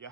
Yeah.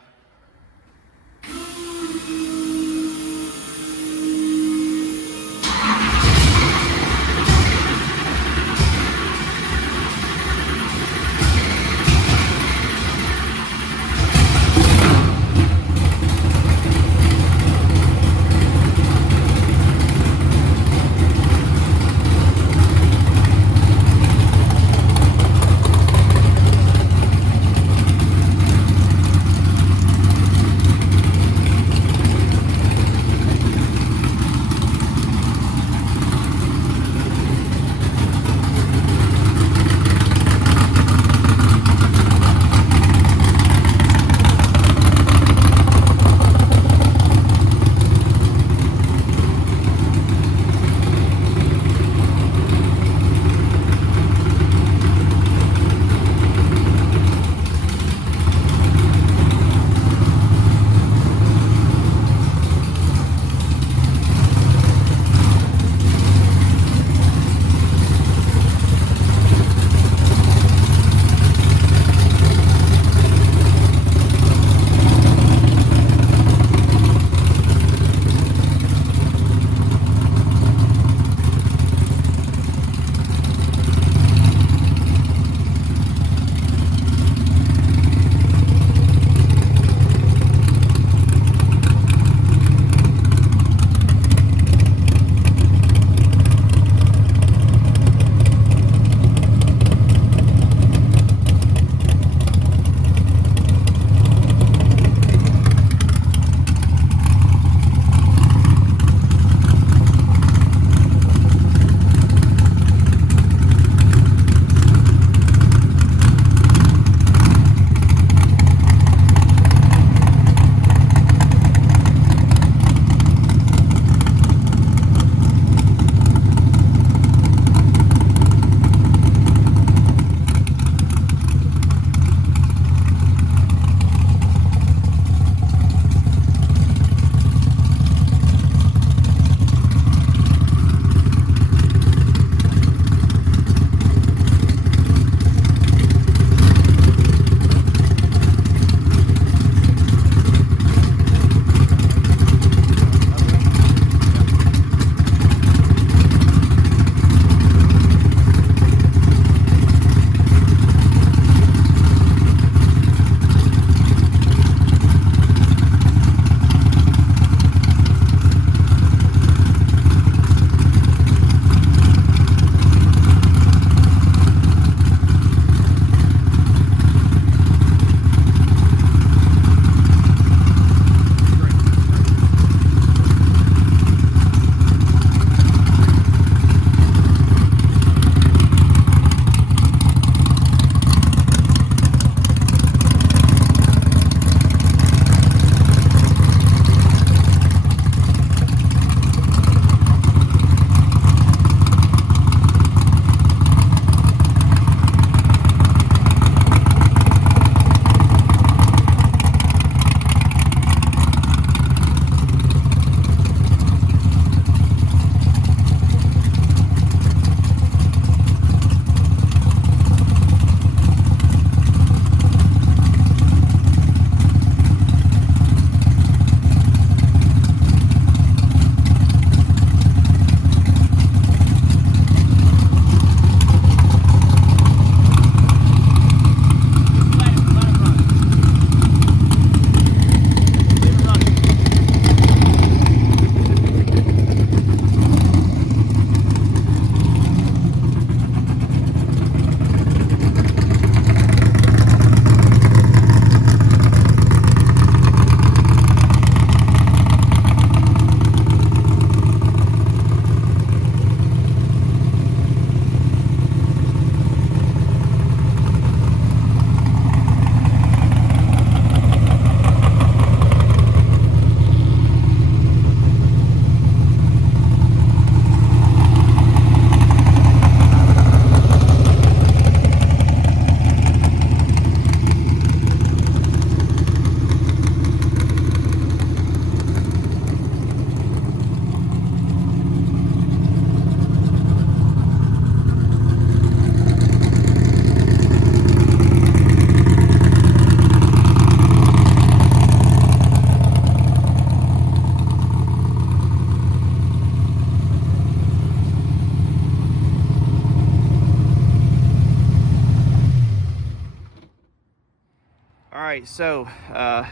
All right, so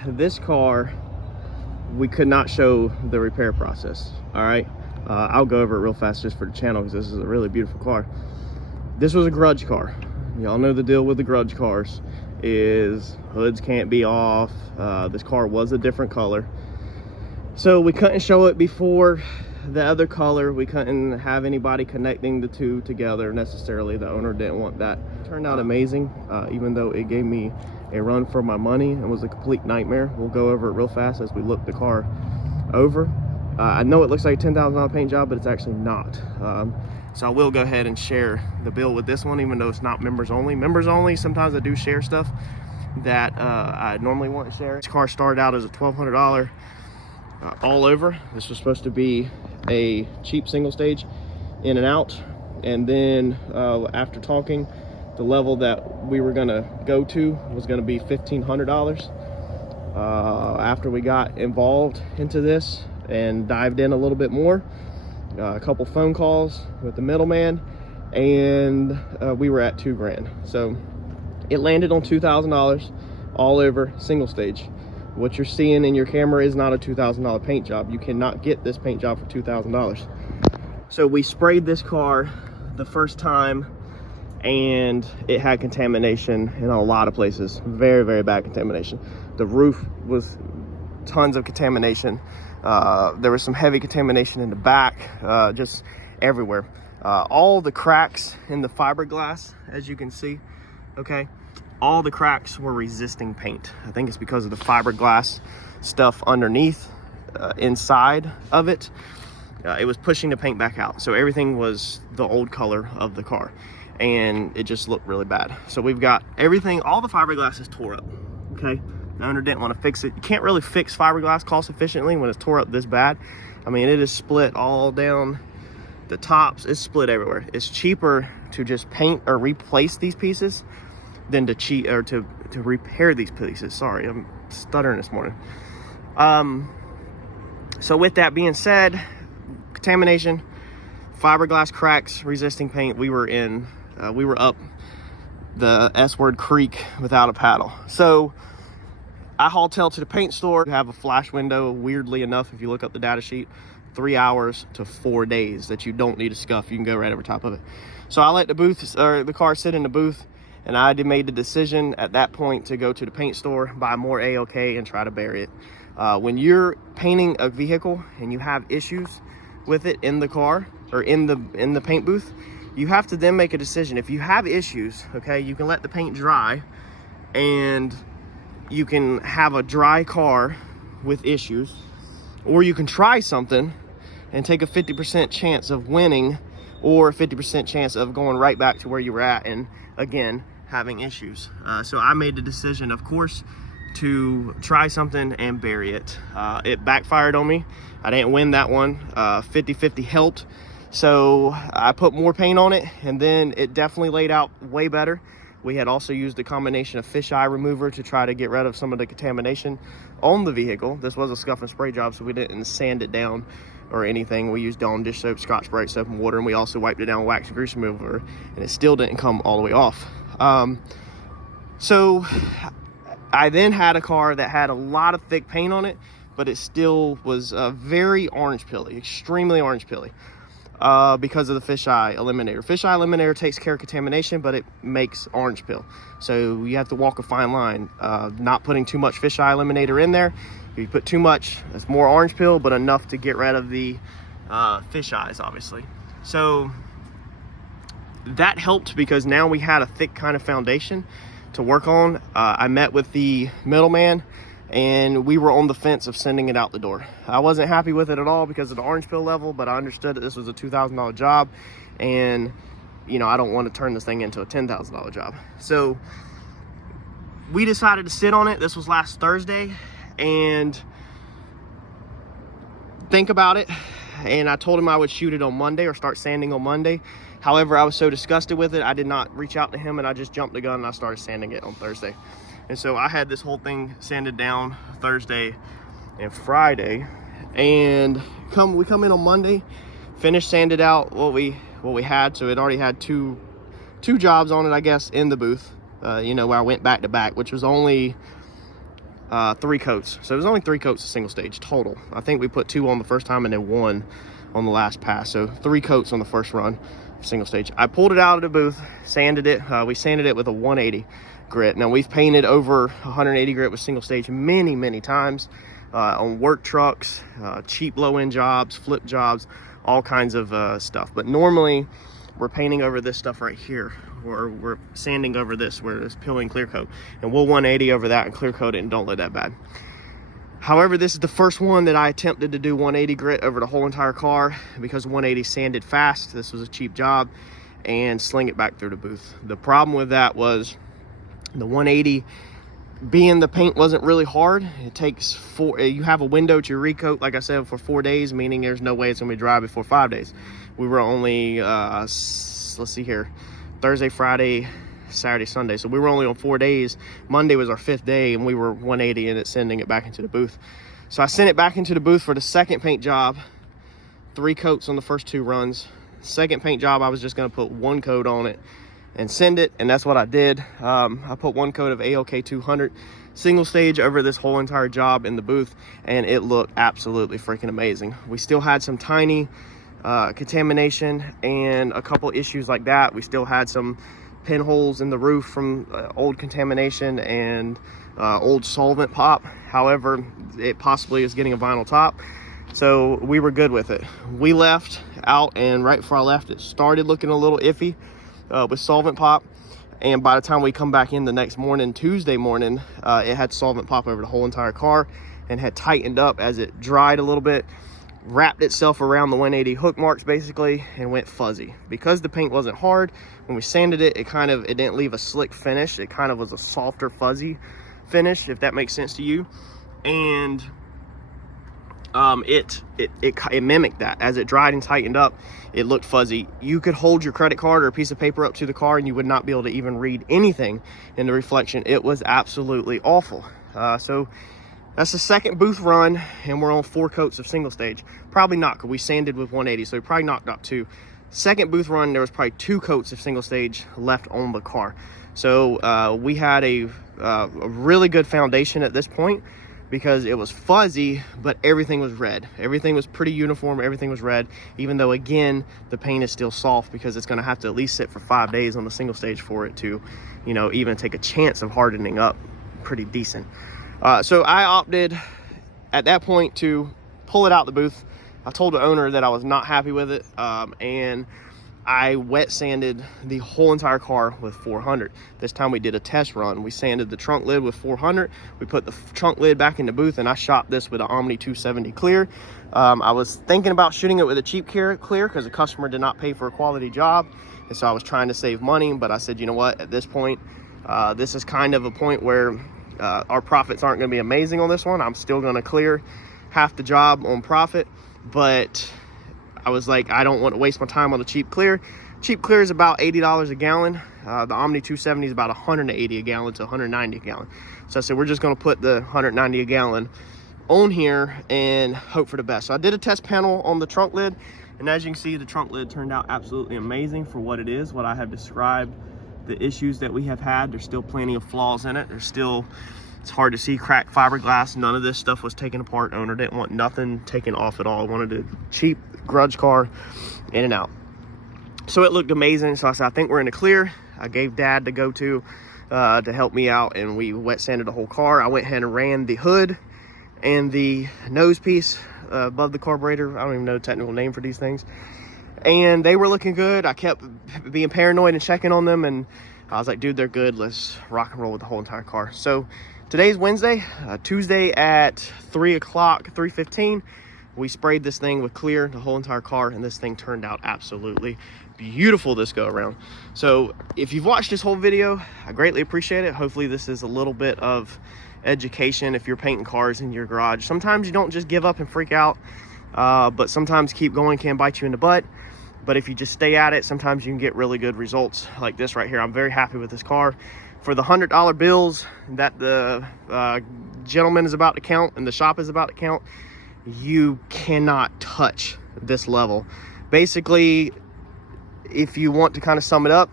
this car, we could not show the repair process. All right, I'll go over it real fast just for the channel because this is a really beautiful car. This was a grudge car. Y'all know the deal with the grudge cars is hoods can't be off. This car was a different color, so we couldn't show it before the other color. We couldn't have anybody connecting the two together necessarily. The owner didn't want that. It turned out amazing, even though it gave me a run for my money and was a complete nightmare. We'll go over it real fast as we look the car over. I know it looks like a $10,000 paint job, but it's actually not. So I will go ahead and share the bill with this one, even though it's not members only. Members only, sometimes I do share stuff that I normally wouldn't share. This car started out as a $1,200 all over. This was supposed to be a cheap single stage in and out, and then after talking, the level that we were gonna go to was gonna be $1,500. After we got involved into this and dived in a little bit more, a couple phone calls with the middleman, and we were at $2 grand. So it landed on $2,000 all over single stage. What you're seeing in your camera is not a $2,000 paint job. You cannot get this paint job for $2,000. So we sprayed this car the first time, and it had contamination in a lot of places. Very, very bad contamination. The roof was tons of contamination. There was some heavy contamination in the back, just everywhere. All the cracks in the fiberglass, as you can see, okay, all the cracks were resisting paint. I think it's because of the fiberglass stuff underneath, inside of it. It was pushing the paint back out. So everything was the old color of the car, and it just looked really bad. So we've got everything, all the fiberglass is tore up, okay? The owner didn't want to fix it. You can't really fix fiberglass cost efficiently when it's tore up this bad. I mean, it is split all down the tops. It's split everywhere. It's cheaper to just paint or replace these pieces than to cheat or to repair these pieces. Sorry, I'm stuttering this morning. So with that being said, contamination, fiberglass cracks, resisting paint, we were up the S-word creek without a paddle. So I hauled tail to the paint store. You have a flash window, weirdly enough, if you look up the data sheet, 3 hours to 4 days that you don't need a scuff. You can go right over top of it. So I let the car sit in the booth, and I made the decision at that point to go to the paint store, buy more ALK, and try to bury it. When you're painting a vehicle and you have issues with it in the car or in the paint booth, you have to then make a decision. If you have issues, okay, you can let the paint dry, and you can have a dry car with issues, or you can try something and take a 50% chance of winning, or a 50% chance of going right back to where you were at and again having issues. So I made the decision, of course, to try something and bury it. It backfired on me. I didn't win that one. 50-50 helped. So I put more paint on it, and then it definitely laid out way better. We had also used a combination of fisheye remover to try to get rid of some of the contamination on the vehicle. This was a scuff and spray job, so we didn't sand it down or anything. We used Dawn dish soap, Scotch-Brite soap, and water, and we also wiped it down with wax and grease remover, and it still didn't come all the way off. So I then had a car that had a lot of thick paint on it, but it still was very orange pilly, extremely orange pilly. Because of the fisheye eliminator. Fisheye eliminator takes care of contamination, but it makes orange pill. So you have to walk a fine line, not putting too much fisheye eliminator in there. If you put too much, it's more orange pill, but enough to get rid of the fish eyes, obviously. So that helped because now we had a thick kind of foundation to work on. I met with the middleman, and we were on the fence of sending it out the door. I wasn't happy with it at all because of the orange pill level, but I understood that this was a $2,000 job, and you know, I don't want to turn this thing into a $10,000 job. So we decided to sit on it. This was last Thursday, and think about it. And I told him I would shoot it on Monday or start sanding on Monday. However, I was so disgusted with it, I did not reach out to him, and I just jumped the gun and I started sanding it on Thursday. And so I had this whole thing sanded down Thursday and Friday, and we come in on Monday, finished sanded out what we had. So it already had two jobs on it, I guess, in the booth, you know, where I went back to back, which was only 3 coats. So it was only 3 coats of single stage total. I think we put 2 on the first time and then 1 on the last pass. So 3 coats on the first run of single stage. I pulled it out of the booth, sanded it. We sanded it with a 180 grit. Now we've painted over 180 grit with single stage many times on work trucks, cheap low-end jobs, flip jobs, all kinds of stuff. But normally we're painting over this stuff right here, or we're sanding over this where it's peeling clear coat, and we'll 180 over that and clear coat it and don't let that bad. However, this is the first one that I attempted to do 180 grit over the whole entire car, because 180 sanded fast. This was a cheap job, and sling it back through the booth. The problem with that was the 180, being the paint wasn't really hard, it takes you have a window to recoat, like I said, for 4 days, meaning there's no way it's gonna be dry before 5 days. We were only let's see here, Thursday, Friday, Saturday, Sunday, so we were only on 4 days. Monday was our 5th day, and we were 180 and sending it back into the booth. So I sent it back into the booth for the second paint job. 3 coats on the first 2 runs. Second paint job, I was just going to put 1 coat on it and send it, and that's what I did. I put 1 coat of ALK 200 single stage over this whole entire job in the booth, and it looked absolutely freaking amazing. We still had some tiny contamination and a couple issues like that. We still had some pinholes in the roof from old contamination and old solvent pop. However, it possibly is getting a vinyl top, so we were good with it. We left out, and right before I left, it started looking a little iffy with solvent pop, and by the time we come back in the next morning, Tuesday morning, it had solvent pop over the whole entire car and had tightened up as it dried a little bit, wrapped itself around the 180 hook marks basically, and went fuzzy. Because the paint wasn't hard, when we sanded it, it didn't leave a slick finish. It kind of was a softer, fuzzy finish, if that makes sense to you. And it mimicked that. As it dried and tightened up, it looked fuzzy. You could hold your credit card or a piece of paper up to the car and you would not be able to even read anything in the reflection. It was absolutely awful. So that's the second booth run, and we're on 4 coats of single stage. Probably not, because we sanded with 180, so we probably knocked out 2. Second booth run, there was probably 2 coats of single stage left on the car. So we had a really good foundation at this point, because it was fuzzy, but everything was red. Everything was pretty uniform, everything was red, even though, again, the paint is still soft, because it's gonna have to at least sit for 5 days on the single stage for it to, you know, even take a chance of hardening up pretty decent. So I opted at that point to pull it out the booth. I told the owner that I was not happy with it, and I wet sanded the whole entire car with 400. This time we did a test run. We sanded the trunk lid with 400. We put the trunk lid back in the booth, and I shot this with an Omni 270 clear. I was thinking about shooting it with a cheap clear because the customer did not pay for a quality job, and so I was trying to save money. But I said, you know what, at this point, this is kind of a point where our profits aren't going to be amazing on this one. I'm still going to clear half the job on profit, but I was like, I don't want to waste my time on the cheap clear. Cheap clear is about $80 a gallon. The Omni 270 is about 180 a gallon to 190 a gallon. So I said, we're just going to put the 190 a gallon on here and hope for the best. So I did a test panel on the trunk lid, and as you can see, the trunk lid turned out absolutely amazing for what it is, what I have described. The issues that we have had, there's still plenty of flaws in it. There's still, it's hard to see cracked fiberglass. None of this stuff was taken apart. Owner didn't want nothing taken off at all. Wanted a cheap grudge car in and out. So it looked amazing. So I said, I think we're in the clear. I gave Dad the go-to to help me out, and we wet sanded the whole car. I went ahead and ran the hood and the nose piece above the carburetor. I don't even know the technical name for these things. And they were looking good. I kept being paranoid and checking on them, and I was like, dude, they're good. Let's rock and roll with the whole entire car. So today's Wednesday. Tuesday at 3 o'clock, 3:15, we sprayed this thing with clear, the whole entire car, and this thing turned out absolutely beautiful this go around. So if you've watched this whole video, I greatly appreciate it. Hopefully this is a little bit of education if you're painting cars in your garage. Sometimes you don't just give up and freak out, but sometimes keep going can bite you in the butt. But if you just stay at it, sometimes you can get really good results like this right here. I'm very happy with this car. For the $100 bills that the gentleman is about to count and the shop is about to count, you cannot touch this level. Basically, if you want to kind of sum it up,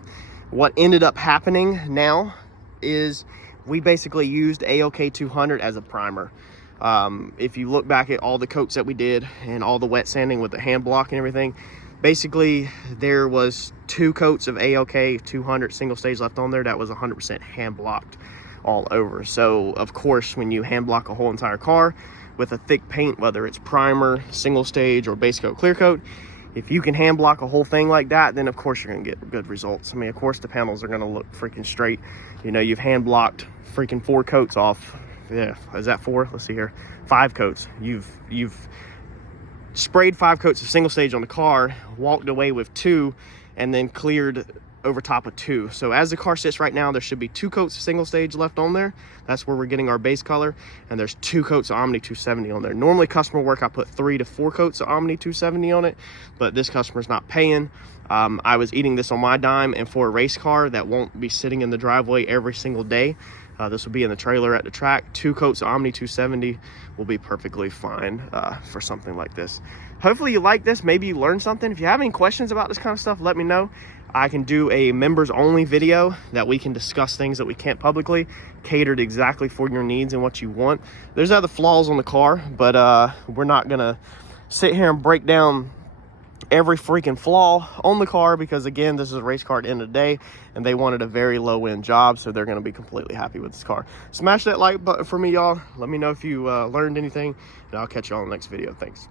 what ended up happening now is we basically used ALK 200 as a primer. If you look back at all the coats that we did and all the wet sanding with the hand block and everything, basically there was 2 coats of ALK 200 single stage left on there that was 100% hand blocked all over. So of course, when you hand block a whole entire car with a thick paint, whether it's primer, single stage, or base coat, clear coat, if you can hand block a whole thing like that, then of course you're gonna get good results. I mean, of course the panels are gonna look freaking straight. You know, you've hand blocked freaking 4 coats off. Yeah, is that 4? Let's see here. 5 coats. You've sprayed 5 coats of single stage on the car, walked away with 2, and then cleared over top of 2. So as the car sits right now, there should be 2 coats of single stage left on there. That's where we're getting our base color, and there's 2 coats of Omni 270 on there. Normally customer work, I put 3 to 4 coats of Omni 270 on it, but this customer's not paying. I was eating this on my dime, and for a race car that won't be sitting in the driveway every single day, this will be in the trailer at the track, 2 coats of Omni 270 will be perfectly fine for something like this. Hopefully you like this. Maybe you learned something. If you have any questions about this kind of stuff, let me know. I can do a members only video that we can discuss things that we can't publicly, catered exactly for your needs and what you want. There's other flaws on the car, but we're not gonna sit here and break down every freaking flaw on the car, because again, this is a race car at the end of the day, and they wanted a very low end job, so they're going to be completely happy with this car. Smash that like button for me, y'all. Let me know if you learned anything, and I'll catch you all in the next video. Thanks.